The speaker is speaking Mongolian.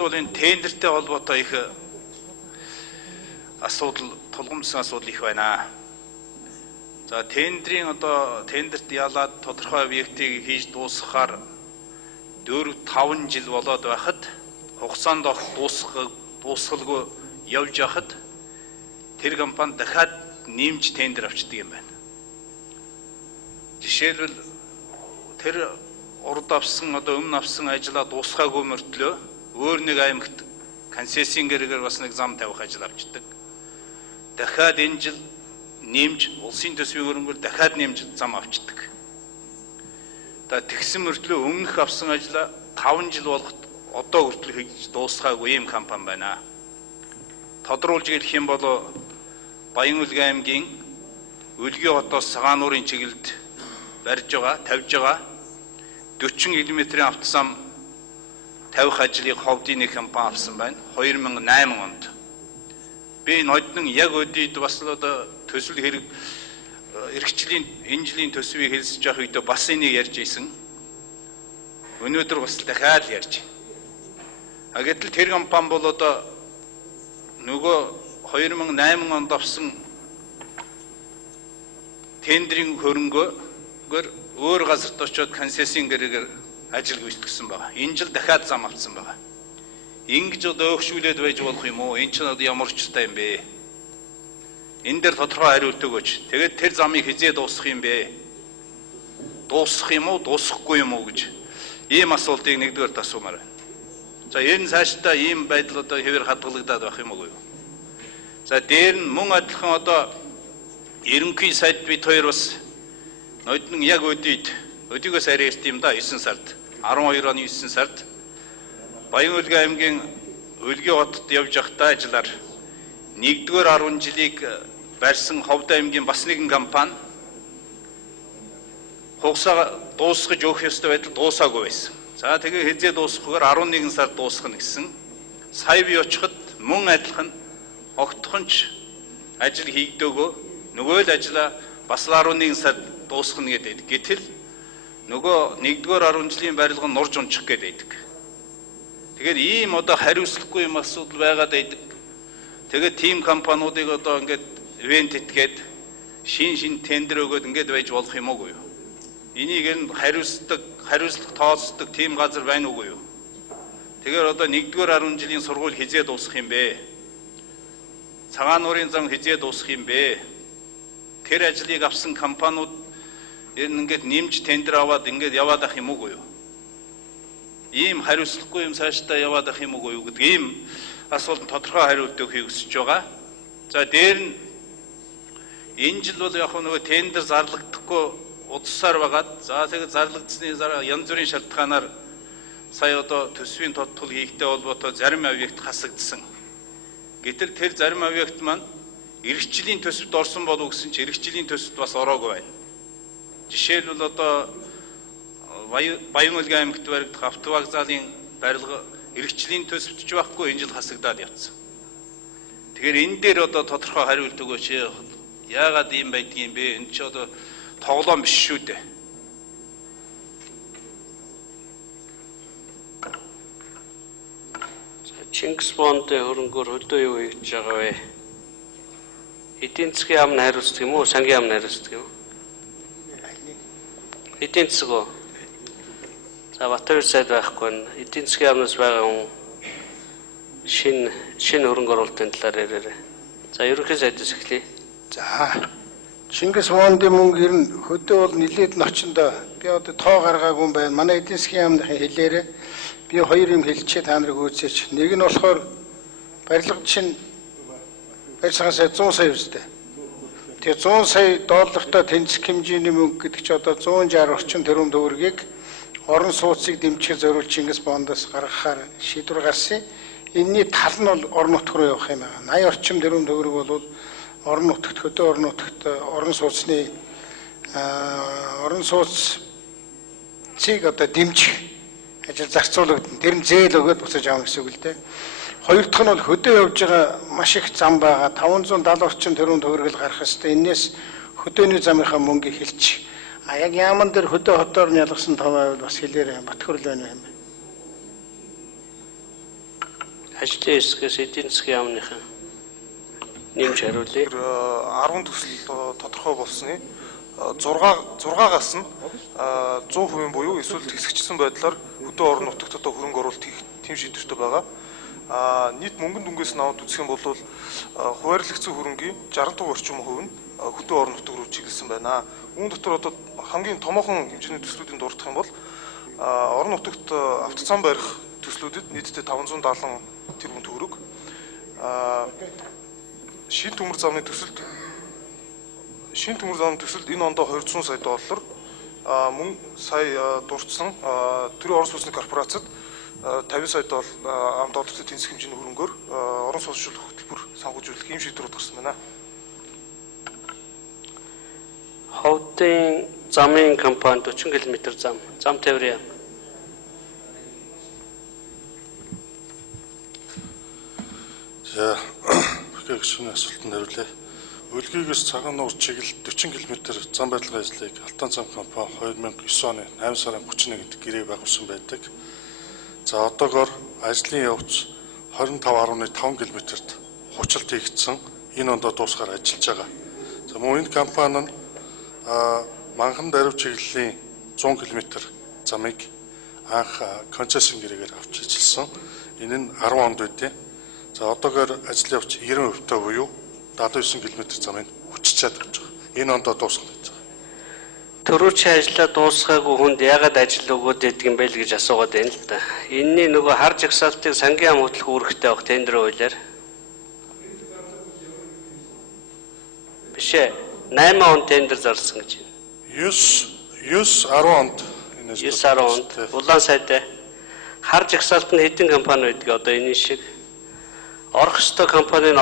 Энэ тендертэй холбоотой их асуудал, тулгамдсан асуудал их байна. За тендерт ялаад тодорхой объектыг хийж дуусгахаар 4-5 жил болоод байхад хугацаанд дуусгалгүй явж байхад тэр компани дахиад нэмж тендер авчдаг юм байна. Жишээлбэл тэр урд авсан өмнө авсан ажлаа дуусгаагүй мөртлөө өөр нэг аймагт концессингээр бас нэг зам тавих ажил авчдаг. Дахиад энэ жил нэмж улсын төсвийн хөрөнгөөр дахиад нэмж зам авчдаг. Тэгсэн мөртлөө өмнөх авсан ажлаа 5 жил болгоход одоо хүртэл хийж дуусгаагүй ийм компани байна. Тодруулж хэлэх юм бол Баян-Улгийн аймгийн Өлгий хотоос Цагаануурын чиглэлд тавьж байгаа 40 км-ийн автозам тавих ажлыг ховдын нэг компани авсан байна. 2008 онд. Би энэ хойдон яг өдийд бас төсөл хэрэг эрхчлийн энэ жилийн төсвийг хэлсэж явах үед бас энийг ярьж ийсэн. Өнөөдөр бас дахиад ярьж байна. Гэтэл тэр компани бол нөгөө 2008 онд авсан тендерийн хөрөнгөөр өөр газарт очиод концессингээр ажил гүйцэтгсэн байгаа. Энэ жил дахиад зам авсан байгаа. Ингэж өөгшүүлээд байж болох юм уу? Энэ ч ямар ч ёстой юм бэ? Энэ дээр тодорхой хариулт өгөөч. Тэгээд тэр замыг хизээ дуусгах юм бэ? Дуусгах юм уу, дуусгахгүй юм уу гэж ийм асуултыг нэгдүгээр асуумаар байна. За энэ цаашдаа ийм байдал хэвээр хадгалагдаад байх юм уу? За дээр нь мөн адилхан ерөнхий сайд бид хоёр бас нойдон яг өдийгөөс арай эрт юм да 9 сард 12 оны 9 сард Баян-Улгийн аймгийн Өлгий хотод явж явахдаа ажиллаар 1-р 10 жилийг барьсан Ховд аймгийн бас нэгэн компани хугацаа дуусгаж өгөх ёстой байтал дуусаагүй байсан. За тэгээ хизээ дуусгахаар 11 сард дуусгана гэсэн. Сая би очиход мөн адилхан огтхонч ажил хийгдөөгөө нөгөө л ажлаа бас 11 сард дуусгана гэдэг. Гэтэл нөгөө 1-р 10 жилийн барилга нурж унчих гэдэг. Тэгэхээр ийм хариуцлагагүй юм асуудал байгаад байдаг. Тэгээд тим компаниудыг ингээд ивент итгээд шин тендер өгөөд ингээд байж болох юм уу юу? Энийг хариуцлага тооцдог тим газар байна уугүй юу? Тэгэхээр 1-р 10 жилийн сургууль хизээ дуусгах юм бэ? Цагаануурын зам хизээ дуусгах юм бэ? Тэр ажлыг авсан компаниуд ингээд нэмж тендер аваад ингээд яваад ах юм уу юу? Ийм хариуцлагагүй юм цаашдаа яваад ах юм уу юу гэдэг ийм асуултанд тодорхой хариулт өгөхийг хүсэж байгаа. За дээр нь энэ жил бол яг нөгөө тендер зарлагдахгүй удаасаар байгаад за тэгээд зарлагдсны янз бүрийн шалтгаанаар сая төсвийн тодтол хийхтэй холбоотой зарим объект хасагдсан. Гэтэл тэр зарим объект маань эрхчлийн төсөвт орсон болов гэсэн чинь эрхчлийн төсөвт бас ороогүй байна. Жишээлбэл Баян-Улгийн аймагт баригдах автовокзалын барилга эрхчлийн төсөвт ч байхгүй энэ жил хасагдаад явцсан. Тэгэхээр энэ дээр тодорхой хариулт өгөөч. Яагаад ийм байдгийг юм бэ? Энэ ч тоглоом биш шүү дээ. Чингис бондын хөрөнгөөр хөдөө юу хийж байгаа вэ? Эдийн засгийн яамны хариуцдаг юм уу? Сангийн яамны хариуцдаг юм уу? Эдийн засаг уу? За Батбаяр сайд байхгүй нь эдийн засгийн яамнаас байгаа хүн шинэ хөрөнгө оруулалтын талаар яриарай. За ерөнхий сайдаас эхлэе. За Чингис бондын мөнгө ер нь хөдөө бол нилээд ночондоо би тоо гаргаагүй юм байна. Манай эдийн засгийн яамныхаа хэлээрээ би хоёр юм хэлчихээ та нарыг үзээч. Нэг нь болохоор барилга чинь барьсан сая 100 сая үстэй. Тэгээ 100 сая доллартай тэнцэх хэмжээний мөнгө гэдэг чинь 160 орчим тэрбум төгрөгийг орон сууцыг дэмжих зориулж Чингис бондоос гаргахаар шийдвэр гарсан. Энийний тал нь бол орон нутг руу явах юм байна. 80 орчим тэрбум төгрөг бол орон нутагт хөдөө орон нутагт орон сууцны орон сууцыг дэмжих ажил зарцуулагдана. Тэр нь зээл өгөөд буцаж авах гэсэн үг л дээ. Хоёр дахь нь бол хөдөө явж байгаа маш их зам байгаа. 570 орчим тэрбум төгрөг гарах ёстой. Энээс хөдөөний замынхаа мөнгөийг хэлчих. Яг яаман дээр хөдөө хотоор нь ялгасан 5% бас хэлээрэй. Батхөрл байна юм. ажлын хэсгээс эдийн засгийн яамныхаа нэмж хариулъя. 10 төсөл тодорхой болсны 6-аас нь 100% буюу эсвэл хэсэгчсэн байдлаар хөдөө орон нутагт одоо хөрөнгө оруулалт хийх тийм шийдвэртэй байгаа. Нийт мөнгөн дүнгээс нь аваад үзэх юм бол хуваарлагдсан хөрөнгийн 60% орчим хувь нь хөдөө орон нутаг руу чиглэсэн байна. Үүн дотор одоо хамгийн томоохон хэмжээний төслүүдийн дурдах юм бол орон нутагт автоцаан барих төслүүдэд нийтдээ 570 тэрбум төгрөг, шин төмөр замны төсөлд энэ ондоо 200 сая доллар, мөн сая дурдсан төрийн орон сууцны корпорацид 50 сая доллартай тэнцэх хэмжээний хөрөнгөөр орон сууцчлах хөтөлбөр санхүүжүүлэх ийм шийдвэрүүд гарсан байна. Ховдын замын компани 40 км зам тээврийн яам. За гэгшин асуултанд хариулъя. Үлгийгээс цагаан нуур чиглэл 40 км зам барилгын ажлыг Алтан зам компани 2009 оны 8 сарын 31-нд гэрээ байгуулсан байдаг. За одоогоор ажлын явц 25.5 км-т хуучилт хийгдсэн. Энэ ондоо дуусгаар ажиллаж байгаа. За мөн энэ компани нь манхан даруй чиглэлийн 100 км замыг анх концессийн гэрээгээр авч ажилласан. Энэ нь 10 онд байдیں۔ За одоогоор ажлын явц 90% буюу 79 км замыг хүчичээд авч байгаа. Энэ ондоо дуусгах гэж байгаа. Төрүүчийн ажлаа дуусгаагүй хүнд яагаад ажил өгөөд байдаг юм бэ л гэж асуугаад байна л да. Энэний нөгөө хар жагсаалтыг сангийн ам хөтлөх үүрэгтэй авах тендер хуулиар биш ээ 8 он тендер зарласан гэж байна. 9-10 онд 9-10 онд улаан сайдаа хар жагсаалт нь хэдэн компани байдаг одоо энэ шиг орох ёстой компанийн